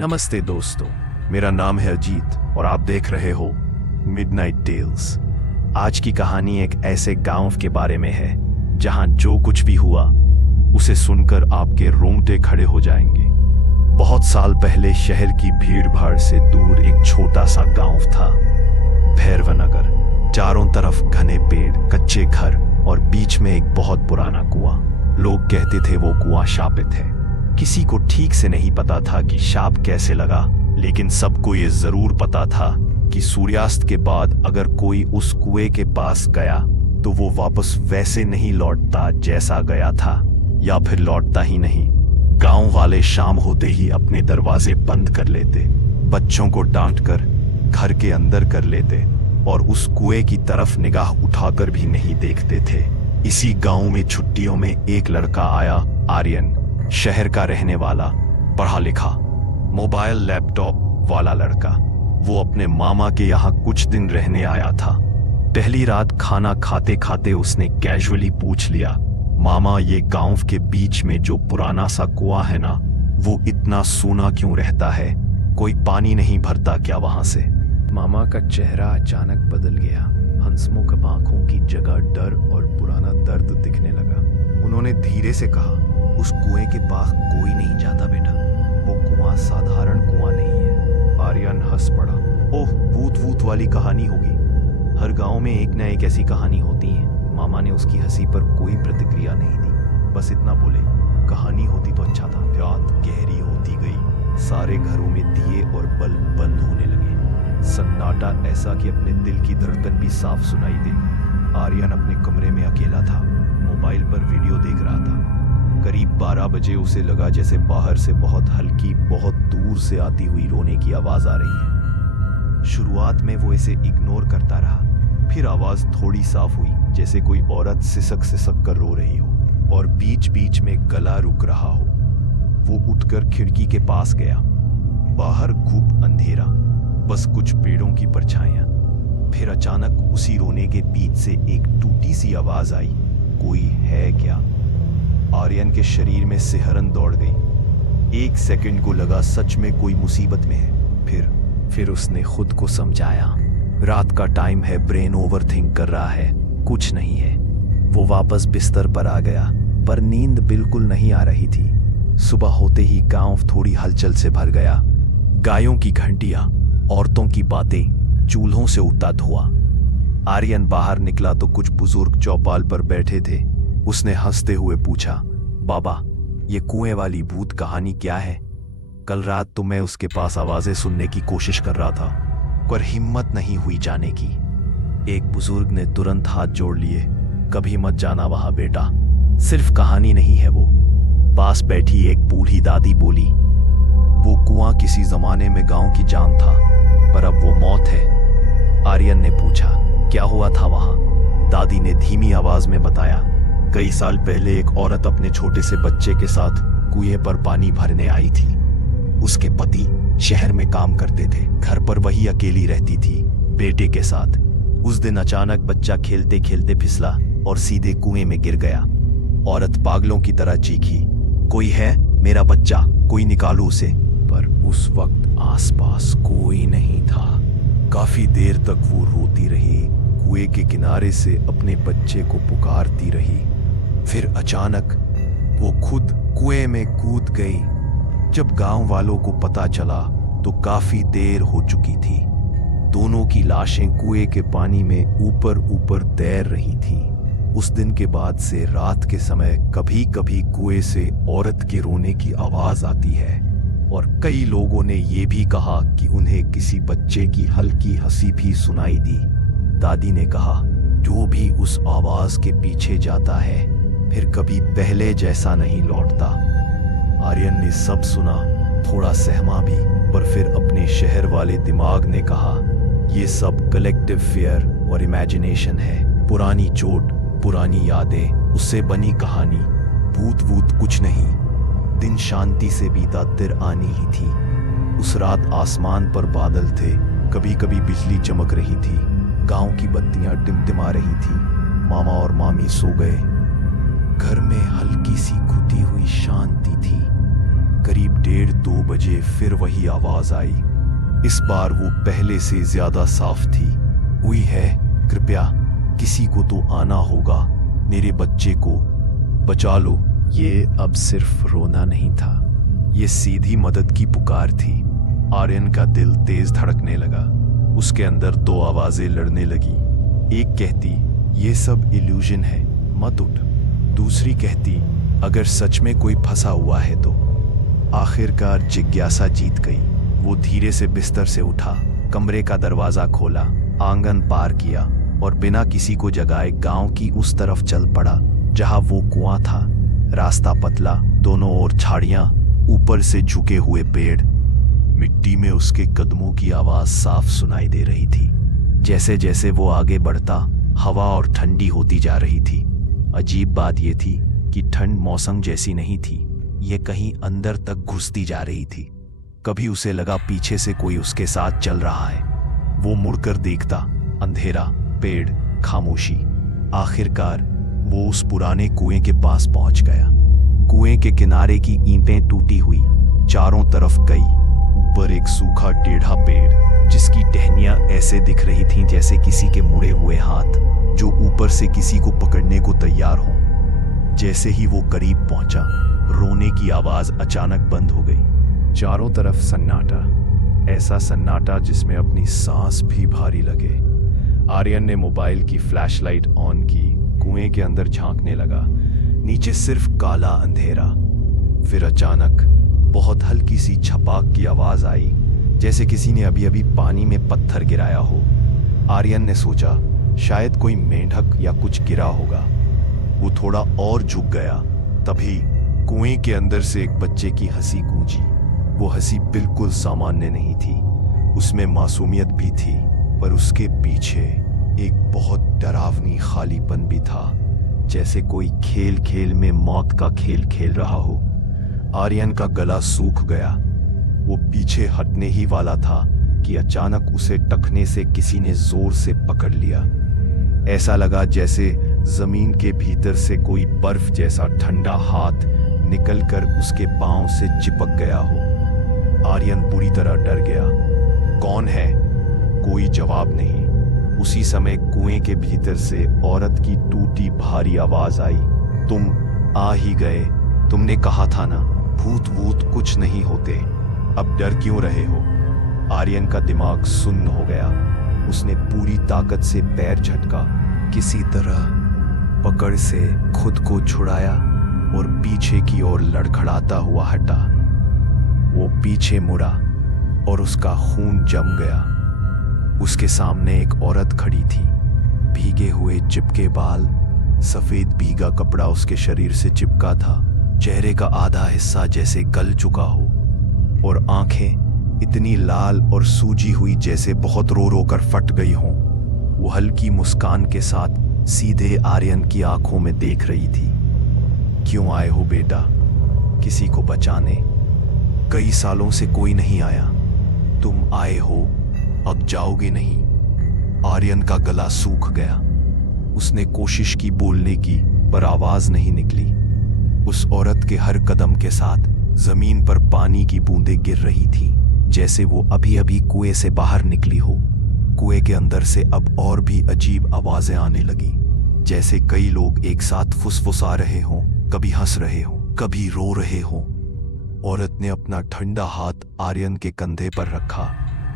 नमस्ते दोस्तों, मेरा नाम है अजीत और आप देख रहे हो मिडनाइट टेल्स। आज की कहानी एक ऐसे गांव के बारे में है जहां जो कुछ भी हुआ उसे सुनकर आपके रोंगटे खड़े हो जाएंगे। बहुत साल पहले शहर की भीड़-भाड़ से दूर एक छोटा सा गांव था, भैरवनगर। चारों तरफ घने पेड़, कच्चे घर और बीच में एक बहुत पुराना कुआं। लोग कहते थे वो कुआं शापित है। किसी को ठीक से नहीं पता था कि शाप कैसे लगा, लेकिन सबको ये जरूर पता था कि सूर्यास्त के बाद अगर कोई उस कुएं के पास गया तो वो वापस वैसे नहीं लौटता जैसा गया था, या फिर लौटता ही नहीं। गांव वाले शाम होते ही अपने दरवाजे बंद कर लेते, बच्चों को डांटकर घर के अंदर कर लेते और उस कुएं की तरफ निगाह उठाकर भी नहीं देखते थे। इसी गांव में छुट्टियों में एक लड़का आया, आर्यन, शहर का रहने वाला, पढ़ा लिखा, मोबाइल लैपटॉप वाला लड़का। वो अपने मामा के यहाँ कुछ दिन रहने आया था। पहली रात खाना खाते खाते उसने कैजुअली पूछ लिया, मामा ये गांव के बीच में जो पुराना सा कुआं है ना, वो इतना सूना क्यों रहता है? कोई पानी नहीं भरता क्या वहां से? मामा का चेहरा अचानक बदल गया। हंसमुख आंखों की जगह डर और पुराना दर्द दिखने लगा। उन्होंने धीरे से कहा, उस कुएं के पास कोई नहीं जाता बेटा, वो कुआं साधारण कुआं नहीं है। आर्यन हंस पड़ा। ओह, भूत वूत वाली कहानी होगी। हर गांव में एक न एक ऐसी कहानी होती है। मामा ने उसकी हंसी पर कोई प्रतिक्रिया नहीं दी, बस इतना बोले, कहानी होती तो अच्छा था। रात गहरी होती गई, सारे घरों में दिए और बल्ब बंद होने लगे। सन्नाटा ऐसा कि अपने दिल की धड़कन भी साफ सुनाई दे। आर्यन अपने कमरे में अकेला था, मोबाइल पर वीडियो देख रहा था। करीब 12 बजे उसे लगा जैसे बाहर से बहुत हल्की, बहुत दूर से आती हुई रोने की आवाज आ रही है। शुरुआत में वो इसे इग्नोर करता रहा, फिर आवाज थोड़ी साफ हुई, जैसे कोई औरत सिसक सिसक कर रो रही हो और बीच बीच में गला रुक रहा हो। वो उठकर खिड़की के पास गया। बाहर खूब अंधेरा, बस कुछ पेड़ों की परछाइयां। फिर अचानक उसी रोने के बीच से एक टूटी सी आवाज आई, कोई है क्या? आर्यन के शरीर में सिहरन दौड़ गई। एक सेकंड को लगा सच में कोई मुसीबत में है। फिर उसने खुद को समझाया, रात का टाइम है, ब्रेन ओवरथिंक कर रहा है, कुछ नहीं है। वो वापस बिस्तर पर आ गया, पर नींद बिल्कुल नहीं आ रही थी। सुबह होते ही गांव थोड़ी हलचल से भर गया। गायों की घंटियां, औरतों की बातें, चूल्हों से उठता धुआं। आर्यन बाहर निकला तो कुछ बुजुर्ग चौपाल पर बैठे थे। उसने हंसते हुए पूछा, बाबा, ये कुएं वाली भूत कहानी क्या है? कल रात तो मैं उसके पास आवाजें सुनने की कोशिश कर रहा था, पर हिम्मत नहीं हुई जाने की। एक बुजुर्ग ने तुरंत हाथ जोड़ लिए, कभी मत जाना वहां बेटा, सिर्फ कहानी नहीं है वो। पास बैठी एक बूढ़ी दादी बोली, वो कुआं किसी जमाने में गांव की जान था, पर अब वो मौत है। आर्यन ने पूछा, क्या हुआ था वहां? दादी ने धीमी आवाज में बताया, कई साल पहले एक औरत अपने छोटे से बच्चे के साथ कुएं पर पानी भरने आई थी। उसके पति शहर में काम करते थे, घर पर वही अकेली रहती थी बेटे के साथ। उस दिन अचानक बच्चा खेलते खेलते फिसला और सीधे कुएं में गिर गया। औरत पागलों की तरह चीखी, कोई है? मेरा बच्चा, कोई निकालो उसे। पर उस वक्त आसपास कोई नहीं था। काफी देर तक वो रोती रही, कुएं के किनारे से अपने बच्चे को पुकारती रही। फिर अचानक वो खुद कुएं में कूद गई। जब गांव वालों को पता चला तो काफी देर हो चुकी थी। दोनों की लाशें कुएं के पानी में ऊपर ऊपर तैर रही थीं। उस दिन के बाद से रात के समय कभी कभी कुएं से औरत के रोने की आवाज आती है, और कई लोगों ने ये भी कहा कि उन्हें किसी बच्चे की हल्की हंसी भी सुनाई दी। दादी ने कहा, जो भी उस आवाज के पीछे जाता है फिर कभी पहले जैसा नहीं लौटता। आर्यन ने सब सुना, थोड़ा सहमा भी, पर फिर अपने शहर वाले दिमाग ने कहा, ये सब कलेक्टिव फियर और इमेजिनेशन है। पुरानी चोट, पुरानी यादें, उससे बनी कहानी। भूत वूत कुछ नहीं। दिन शांति से बीता, तिर आनी ही थी। उस रात आसमान पर बादल थे, कभी कभी बिजली चमक रही थी, गांव की बत्तियां टिमटिमा रही थी। मामा और मामी सो गए। घर में हल्की सी घुटी हुई शांति थी। करीब 1:30-2 बजे फिर वही आवाज आई। इस बार वो पहले से ज्यादा साफ थी। हुई है, कृपया किसी को तो आना होगा, मेरे बच्चे को बचा लो। ये अब सिर्फ रोना नहीं था, ये सीधी मदद की पुकार थी। आर्यन का दिल तेज धड़कने लगा। उसके अंदर 2 आवाजें लड़ने लगी। एक कहती, ये सब इल्यूजन है, मत उठ। दूसरी कहती, अगर सच में कोई फंसा हुआ है तो। आखिरकार जिज्ञासा जीत गई। वो धीरे से बिस्तर से उठा, कमरे का दरवाजा खोला, आंगन पार किया और बिना किसी को जगाए गांव की उस तरफ चल पड़ा जहां वो कुआं था। रास्ता पतला, दोनों ओर झाड़ियां, ऊपर से झुके हुए पेड़। मिट्टी में उसके कदमों की आवाज साफ सुनाई दे रही थी। जैसे जैसे वो आगे बढ़ता, हवा और ठंडी होती जा रही थी। अजीब बात यह थी कि ठंड मौसम जैसी नहीं थी, ये कहीं अंदर तक घुसती जा रही थी। कभी उसे लगा पीछे से कोई उसके साथ चल रहा है। वो मुड़कर देखता, अंधेरा, पेड़, खामोशी। आखिरकार वो उस पुराने कुएं के पास पहुंच गया। कुएं के किनारे की ईंटें टूटी हुई, चारों तरफ कई, ऊपर एक सूखा टेढ़ा पेड़ जिसकी टहनियां ऐसे दिख रही थीं जैसे किसी के मुड़े हुए हाथ जो ऊपर से किसी को पकड़ने को तैयार हो। जैसे ही वो करीब पहुंचा, रोने की आवाज अचानक बंद हो गई। चारों तरफ सन्नाटा, ऐसा सन्नाटा जिसमें अपनी सांस भी भारी लगे। आर्यन ने मोबाइल की फ्लैशलाइट ऑन की, कुएं के अंदर झांकने लगा। नीचे सिर्फ काला अंधेरा। फिर अचानक बहुत हल्की सी छपाक की आवाज आई, जैसे किसी ने अभी अभी पानी में पत्थर गिराया हो। आर्यन ने सोचा शायद कोई मेंढक या कुछ गिरा होगा। वो थोड़ा और झुक गया। तभी कुएं के अंदर से एक बच्चे की हंसी गूंजी। वो हंसी बिल्कुल सामान्य नहीं थी, उसमें मासूमियत भी थी, पर उसके पीछे एक बहुत डरावनी खालीपन भी था, जैसे कोई खेल खेल में मौत का खेल खेल रहा हो। आर्यन का गला सूख गया। वो पीछे हटने ही वाला था कि अचानक उसे टखने से किसी ने जोर से पकड़ लिया। ऐसा लगा जैसे जमीन के भीतर से कोई बर्फ जैसा ठंडा हाथ निकलकर उसके पांव से चिपक गया हो। आर्यन बुरी तरह डर गया। कौन है? कोई जवाब नहीं। उसी समय कुएं के भीतर से औरत की टूटी भारी आवाज आई, तुम आ ही गए। तुमने कहा था ना, भूत वूत कुछ नहीं होते, अब डर क्यों रहे हो? आर्यन का दिमाग सुन्न हो गया। उसने पूरी ताकत से पैर झटका, किसी तरह पकड़ से खुद को छुड़ाया और पीछे की ओर लड़खड़ाता हुआ हटा। वो पीछे मुड़ा और उसका खून जम गया। उसके सामने एक औरत खड़ी थी, भीगे हुए चिपके बाल, सफेद भीगा कपड़ा उसके शरीर से चिपका था, चेहरे का आधा हिस्सा जैसे गल चुका हो, और आंखें इतनी लाल और सूजी हुई जैसे बहुत रो रो कर फट गई हों। वो हल्की मुस्कान के साथ सीधे आर्यन की आंखों में देख रही थी। क्यों आए हो बेटा? किसी को बचाने? कई सालों से कोई नहीं आया, तुम आए हो, अब जाओगे नहीं। आर्यन का गला सूख गया। उसने कोशिश की बोलने की, पर आवाज नहीं निकली। उस औरत के हर कदम के साथ जमीन पर पानी की बूंदें गिर रही थी, जैसे वो अभी अभी कुएं से बाहर निकली हो। कुएं के अंदर से अब और भी अजीब आवाजें आने लगी, जैसे कई लोग एक साथ फुसफुसा रहे हों, कभी हंस रहे हों, कभी रो रहे हों। औरत ने अपना ठंडा हाथ आर्यन के कंधे पर रखा।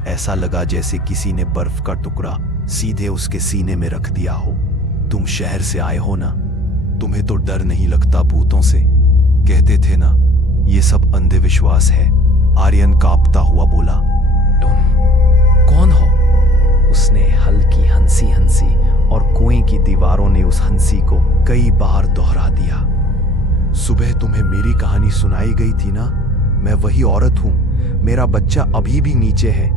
ऐसा लगा जैसे किसी ने बर्फ का टुकड़ा सीधे उसके सीने में रख दिया हो। तुम शहर से आए हो ना, तुम्हें तो डर नहीं लगता भूतों से? कहते थे ना, ये सब अंधविश्वास है। आर्यन कांपता हुआ बोला। तुम कौन हो? उसने हल्की हंसी हंसी, और कुएं की दीवारों ने उस हंसी को कई बार दोहरा दिया। सुबह तुम्हें मेरी कहानी सुनाई गई थी ना, मैं वही औरत हूं। मेरा बच्चा अभी भी नीचे है,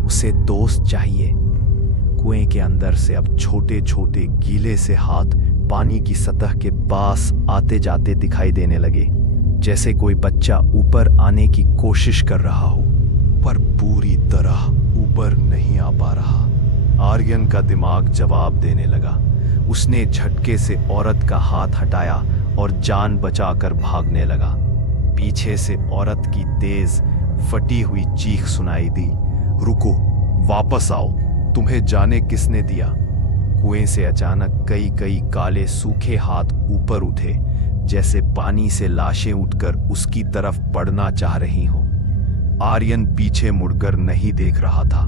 उसे दोस्त चाहिए। कुएं के अंदर से अब छोटे छोटे गीले से हाथ पानी की सतह के पास आते जाते दिखाई देने लगे, जैसे कोई बच्चा ऊपर आने की कोशिश कर रहा हो, पर पूरी तरह ऊपर नहीं आ पा रहा। आर्यन का दिमाग जवाब देने लगा। उसने झटके से औरत का हाथ हटाया और जान बचाकर भागने लगा। पीछे से औरत की तेज फटी हुई चीख सुनाई दी। रुको, वापस आओ, तुम्हें जाने किसने दिया? कुएं से अचानक कई कई काले सूखे हाथ ऊपर उठे, जैसे पानी से लाशें उठकर उसकी तरफ पड़ना चाह रही हो। आर्यन पीछे मुड़कर नहीं देख रहा था,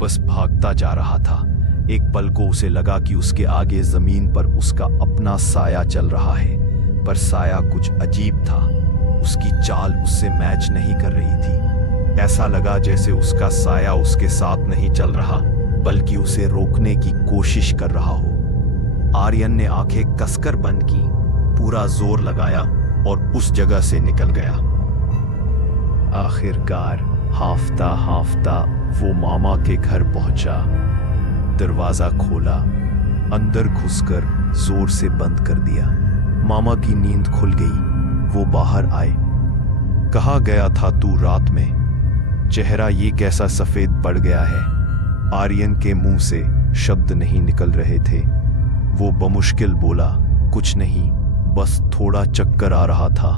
बस भागता जा रहा था। एक पल को उसे लगा कि उसके आगे जमीन पर उसका अपना साया चल रहा है, पर साया कुछ अजीब था। उसकी चाल उससे मैच नहीं कर रही थी। ऐसा लगा जैसे उसका साया उसके साथ नहीं चल रहा, बल्कि उसे रोकने की कोशिश कर रहा हो। आर्यन ने आंखें कसकर बंद की, पूरा जोर लगाया और उस जगह से निकल गया। आखिरकार हाफता हाफता वो मामा के घर पहुंचा। दरवाजा खोला, अंदर घुसकर जोर से बंद कर दिया। मामा की नींद खुल गई। वो बाहर आए। कहा गया था तू रात में? चेहरा ये कैसा सफेद पड़ गया है? आर्यन के मुंह से शब्द नहीं निकल रहे थे। वो बमुश्किल बोला, कुछ नहीं, बस थोड़ा चक्कर आ रहा था।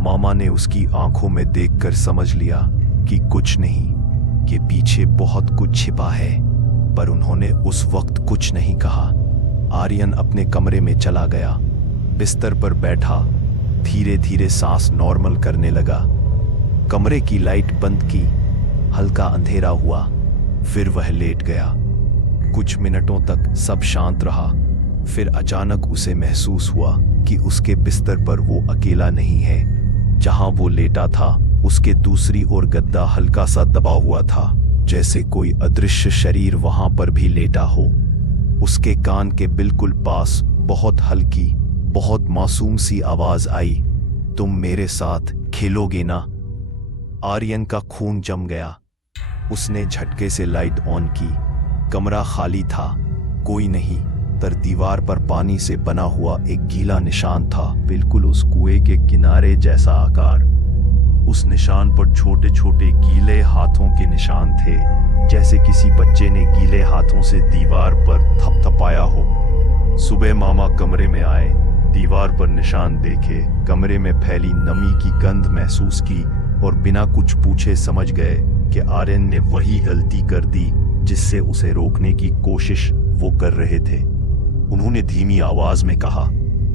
मामा ने उसकी आंखों में देखकर समझ लिया कि कुछ नहीं, कि पीछे बहुत कुछ छिपा है, पर उन्होंने उस वक्त कुछ नहीं कहा। आर्यन अपने कमरे में चला गया, बिस्तर पर बैठा, धीरे धीरे सांस नॉर्मल करने लगा। कमरे की लाइट बंद की, हल्का अंधेरा हुआ, फिर वह लेट गया। कुछ मिनटों तक सब शांत रहा। फिर अचानक उसे महसूस हुआ कि उसके बिस्तर पर वो अकेला नहीं है। जहां वो लेटा था, उसके दूसरी ओर गद्दा हल्का सा दबा हुआ था, जैसे कोई अदृश्य शरीर वहां पर भी लेटा हो। उसके कान के बिल्कुल पास बहुत हल्की, बहुत मासूम सी आवाज आई, तुम मेरे साथ खेलोगे ना? आर्यन का खून जम गया। उसने झटके से लाइट ऑन की। कमरा खाली था, कोई नहीं, पर दीवार पर पानी से बना हुआ एक गीला निशान था, बिल्कुल उस कुएं के किनारे जैसा आकार। उस निशान पर छोटे छोटे गीले हाथों के निशान थे, जैसे किसी बच्चे ने गीले हाथों से दीवार पर थपथपाया हो। सुबह मामा कमरे में आए, दीवार पर निशान देखे, कमरे में फैली नमी की गंध महसूस की और बिना कुछ पूछे समझ गए कि आर्यन ने वही गलती कर दी जिससे उसे रोकने की कोशिश वो कर रहे थे। उन्होंने धीमी आवाज में कहा,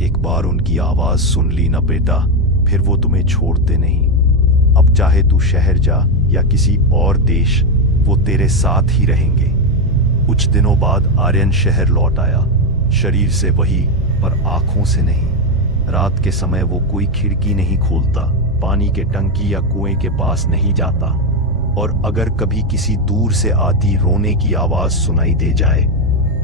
एक बार उनकी आवाज सुन ली ना बेटा, फिर वो तुम्हें छोड़ते नहीं। अब चाहे तू शहर जा या किसी और देश, वो तेरे साथ ही रहेंगे। कुछ दिनों बाद आर्यन शहर लौट आया, शरीर से वही, पर आंखों से नहीं। रात के समय वो कोई खिड़की नहीं खोलता, पानी के टंकी या कुएं के पास नहीं जाता, और अगर कभी किसी दूर से आती रोने की आवाज सुनाई दे जाए,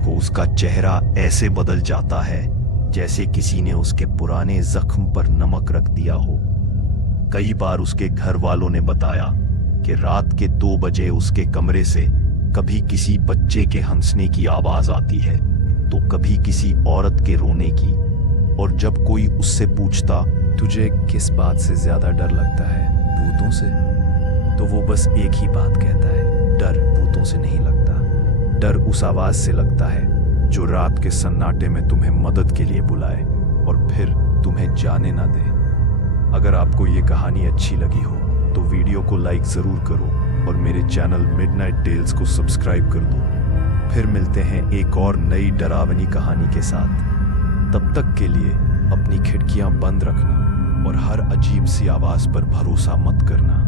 वो उसका चेहरा ऐसे बदल जाता है जैसे किसी ने उसके पुराने जख्म पर नमक रख दिया हो। कई बार उसके घर वालों ने बताया कि रात के 2 बजे उसके कमरे से कभी किसी बच्चे के हंसने की आवाज आती है, तो कभी किसी औरत के रोने की। और जब कोई उससे पूछता, तुझे किस बात से ज्यादा डर लगता है, भूतों से? तो वो बस एक ही बात कहता है, डर भूतों से नहीं लगता। डर उस आवाज से लगता है जो रात के सन्नाटे में तुम्हें मदद के लिए बुलाए और फिर तुम्हें जाने ना दे। अगर आपको ये कहानी अच्छी लगी हो तो वीडियो को लाइक जरूर करो और मेरे चैनल मिडनाइट टेल्स को सब्सक्राइब कर दो। फिर मिलते हैं एक और नई डरावनी कहानी के साथ। तब तक के लिए अपनी खिड़कियां बंद रखना और हर अजीब सी आवाज पर भरोसा मत करना।